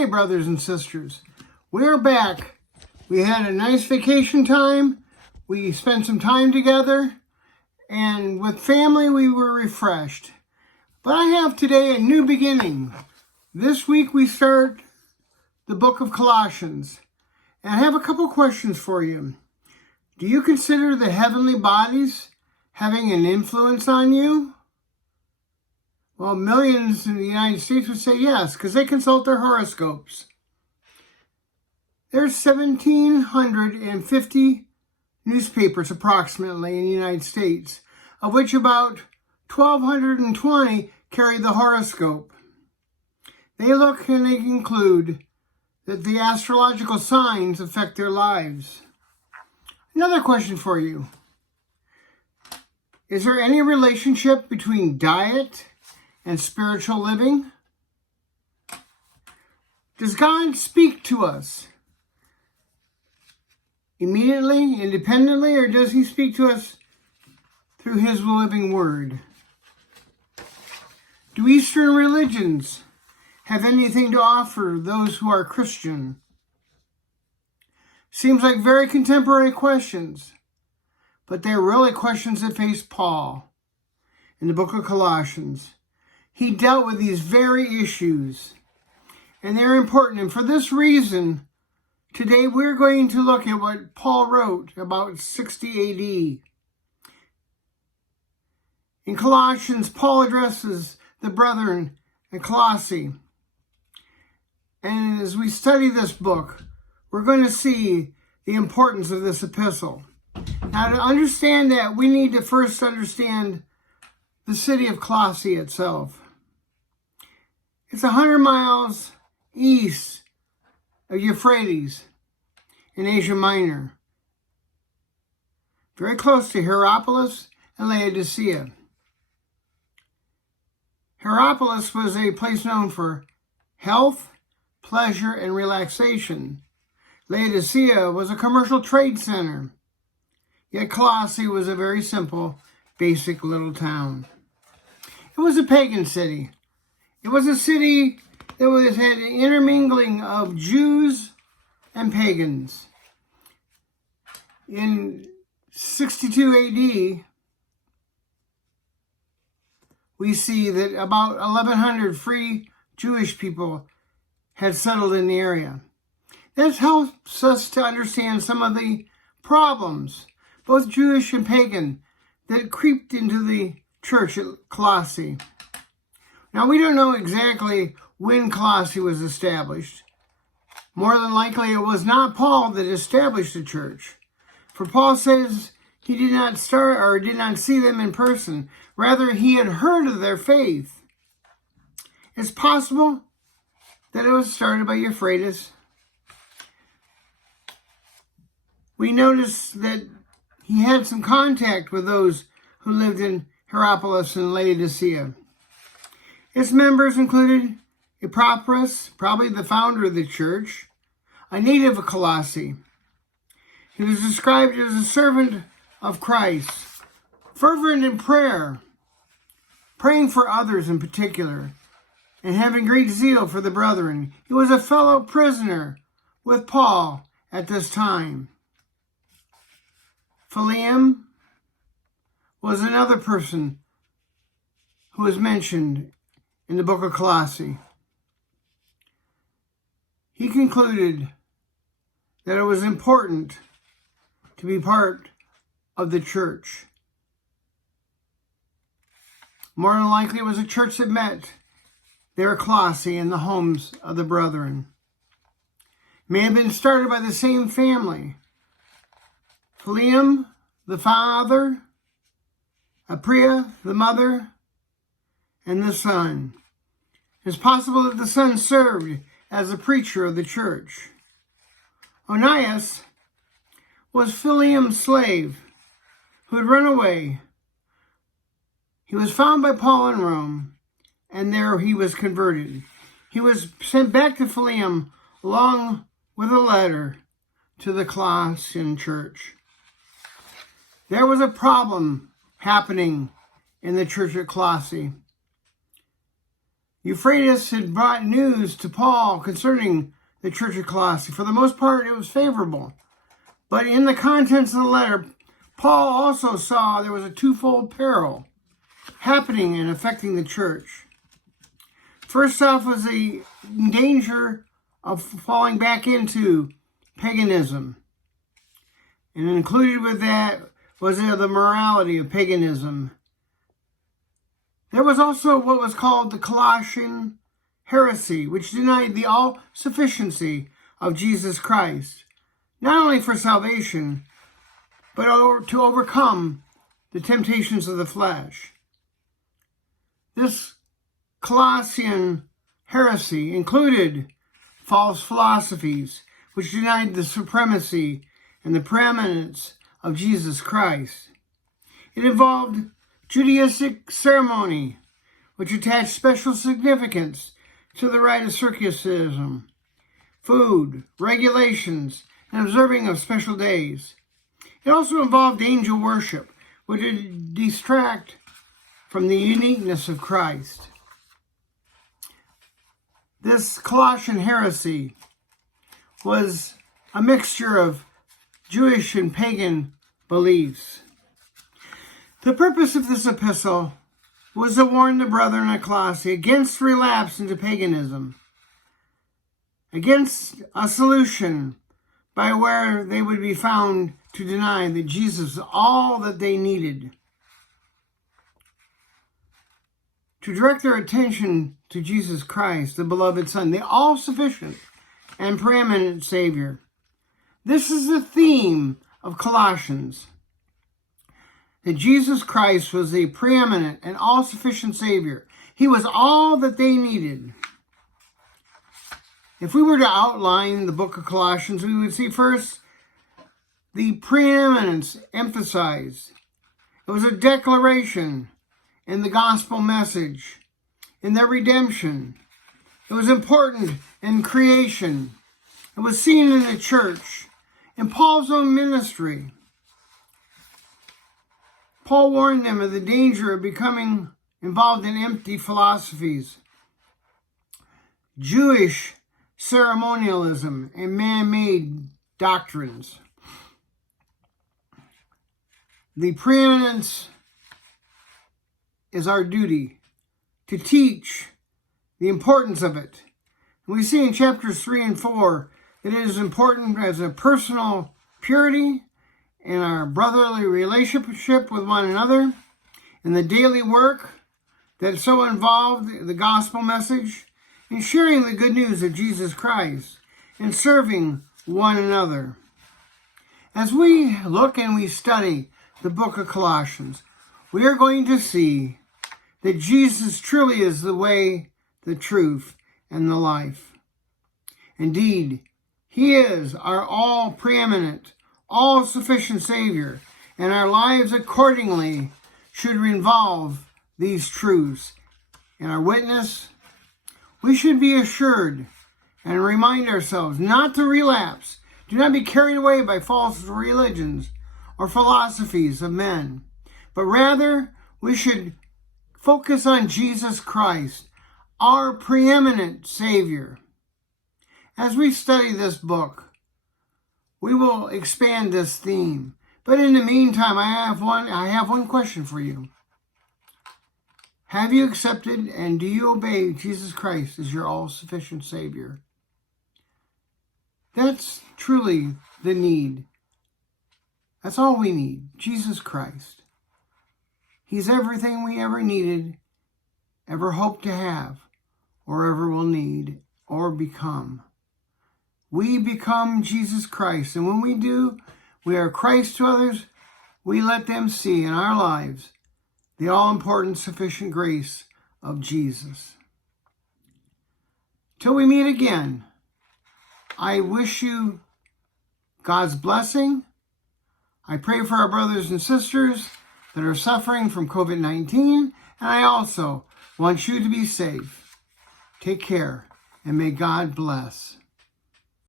Hey, brothers and sisters, we're back. We had a nice vacation time. We spent some time together, and with family, we were refreshed. But I have today a new beginning. This week, we start the book of Colossians, and I have a couple questions for you. Do you consider the heavenly bodies having an influence on you? Well, millions in the United States would say yes, because they consult their horoscopes. There's 1,750 newspapers approximately in the United States, of which about 1,220 carry the horoscope. They look and they conclude that the astrological signs affect their lives. Another question for you. Is there any relationship between diet and spiritual living? Does God speak to us immediately, independently, or does he speak to us through his living word? Do Eastern religions have anything to offer those who are Christian? Seems like very contemporary questions, but they're really questions that face Paul in the book of Colossians. He dealt with these very issues, and they're important. And for this reason, today we're going to look at what Paul wrote about 60 AD. In Colossians, Paul addresses the brethren in Colossae. And as we study this book, we're going to see the importance of this epistle. Now, to understand that, we need to first understand the city of Colossae itself. It's 100 miles east of Euphrates in Asia Minor, very close to Hierapolis and Laodicea. Hierapolis was a place known for health, pleasure, and relaxation. Laodicea was a commercial trade center. Yet Colossae was a very simple, basic little town. It was a pagan city. It was a city that had an intermingling of Jews and pagans. In 62 AD, we see that about 1,100 free Jewish people had settled in the area. This helps us to understand some of the problems, both Jewish and pagan, that creeped into the church at Colossae. Now, we don't know exactly when Colossae was established. More than likely, it was not Paul that established the church. For Paul says he did not start or did not see them in person. Rather, he had heard of their faith. It's possible that it was started by Euphrates. We notice that he had some contact with those who lived in Hierapolis and Laodicea. Its members included Epaphras, probably the founder of the church, a native of Colossae. He was described as a servant of Christ, fervent in prayer, praying for others in particular, and having great zeal for the brethren. He was a fellow prisoner with Paul at this time. Philemon was another person who is mentioned in the book of Colossae. He concluded that it was important to be part of the church. More than likely, it was a church that met there at Colossae in the homes of the brethren. It may have been started by the same family. Philemon, the father, Apphia, the mother, and the son. It's possible that the son served as a preacher of the church. Onias was Philemon's slave who had run away. He was found by Paul in Rome, and there he was converted. He was sent back to Philemon along with a letter to the Colossian church. There was a problem happening in the church at Colossae. Euphrates had brought news to Paul concerning the church of Colossae. For the most part, it was favorable. But in the contents of the letter, Paul also saw there was a twofold peril happening and affecting the church. First off was the danger of falling back into paganism. And included with that was the morality of paganism. There was also what was called the Colossian heresy, which denied the all-sufficiency of Jesus Christ, not only for salvation, but to overcome the temptations of the flesh. This Colossian heresy included false philosophies, which denied the supremacy and the preeminence of Jesus Christ. It involved Judaistic ceremony, which attached special significance to the rite of circumcision, food, regulations, and observing of special days. It also involved angel worship, which would distract from the uniqueness of Christ. This Colossian heresy was a mixture of Jewish and pagan beliefs. The purpose of this epistle was to warn the brethren at Colossae against relapse into paganism, against a solution by where they would be found to deny that Jesus was all that they needed. To direct their attention to Jesus Christ, the beloved Son, the all-sufficient and preeminent Savior. This is the theme of Colossians, that Jesus Christ was the preeminent and all-sufficient Savior. He was all that they needed. If we were to outline the book of Colossians, we would see first the preeminence emphasized. It was a declaration in the gospel message, in their redemption. It was important in creation. It was seen in the church, in Paul's own ministry. Paul warned them of the danger of becoming involved in empty philosophies, Jewish ceremonialism, and man-made doctrines. The preeminence is our duty to teach the importance of it. And we see in chapters 3 and 4 that it is important as a personal purity in our brotherly relationship with one another, in the daily work that so involved the gospel message, in sharing the good news of Jesus Christ, and serving one another. As we look and we study the book of Colossians, we are going to see that Jesus truly is the way, the truth, and the life. Indeed, he is our all-preeminent, all-sufficient Savior, and our lives accordingly should involve these truths. In our witness, we should be assured and remind ourselves not to relapse. Do not be carried away by false religions or philosophies of men, but rather we should focus on Jesus Christ, our preeminent Savior. As we study this book, we will expand this theme. But in the meantime, I have one question for you. Have you accepted and do you obey Jesus Christ as your all-sufficient Savior? That's truly the need. That's all we need, Jesus Christ. He's everything we ever needed, ever hoped to have, or ever will need, or become. We become Jesus Christ, and when we do, we are Christ to others. We let them see in our lives the all-important, sufficient grace of Jesus. Till we meet again, I wish you God's blessing. I pray for our brothers and sisters that are suffering from COVID-19, and I also want you to be safe. Take care, and may God bless.